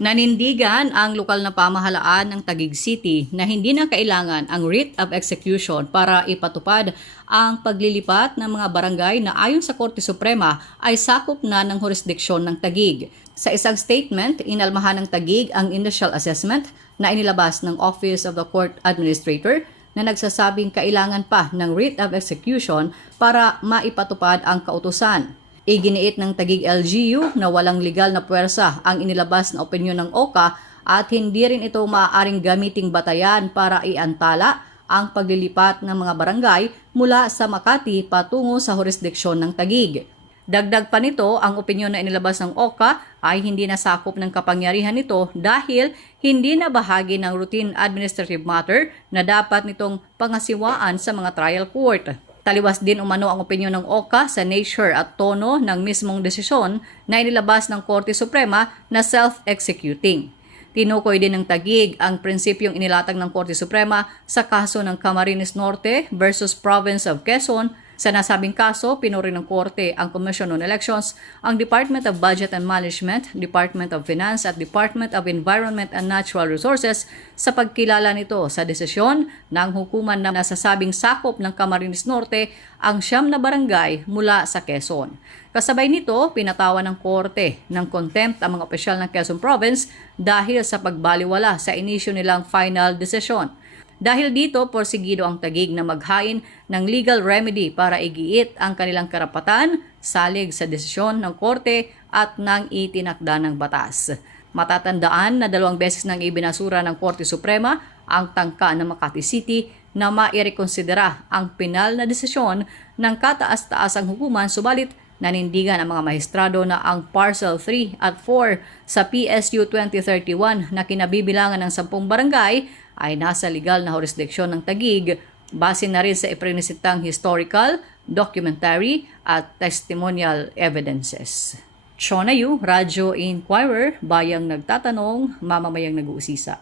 Nanindigan ang lokal na pamahalaan ng Taguig City na hindi na kailangan ang writ of execution para ipatupad ang paglilipat ng mga barangay na ayon sa Korte Suprema ay sakop na ng jurisdiksyon ng Taguig. Sa isang statement, inalmahan ng Taguig ang initial assessment na inilabas ng Office of the Court Administrator na nagsasabing kailangan pa ng writ of execution para maipatupad ang kautusan. Iginiit ng Taguig LGU na walang legal na puwersa ang inilabas na opinyon ng OCA at hindi rin ito maaaring gamiting batayan para iantala ang paglilipat ng mga barangay mula sa Makati patungo sa jurisdiksyon ng Taguig. Dagdag pa nito, ang opinyon na inilabas ng OCA ay hindi nasakop ng kapangyarihan nito dahil hindi na bahagi ng routine administrative matter na dapat nitong pangasiwaan sa mga trial court. Taliwas din umano ang opinyon ng OCA sa nature at tono ng mismong desisyon na inilabas ng Korte Suprema na self-executing. Tinukoy din ng Taguig ang prinsipyong inilatag ng Korte Suprema sa kaso ng Camarines Norte versus Province of Quezon. Sa nasabing kaso, pinuri ng Korte ang Commission on Elections, ang Department of Budget and Management, Department of Finance at Department of Environment and Natural Resources sa pagkilala nito sa desisyon ng hukuman na nasasabing sakop ng Camarines Norte ang 9 na barangay mula sa Quezon. Kasabay nito, pinatawan ng Korte ng contempt ang mga opisyal ng Quezon Province dahil sa pagbaliwala sa inisyo nilang final decision. Dahil dito, porsigido ang Taguig na maghain ng legal remedy para igiit ang kanilang karapatan salig sa desisyon ng Korte at ng itinakda ng batas. Matatandaan na 2 beses nang ibinasura ng Korte Suprema ang tangka ng Makati City na mairekonsidera ang penal na desisyon ng kataas-taasang hukuman, subalit nanindigan ang mga maestrado na ang Parcel 3 at 4 sa PSU 2031 na kinabibilangan ng 10 barangay ay nasa legal na jurisdiksyon ng Taguig, base na rin sa iprinisitang historical, documentary at testimonial evidences. Chona Yu, Radyo Inquirer, bayang nagtatanong, mamamayang nag-uusisa.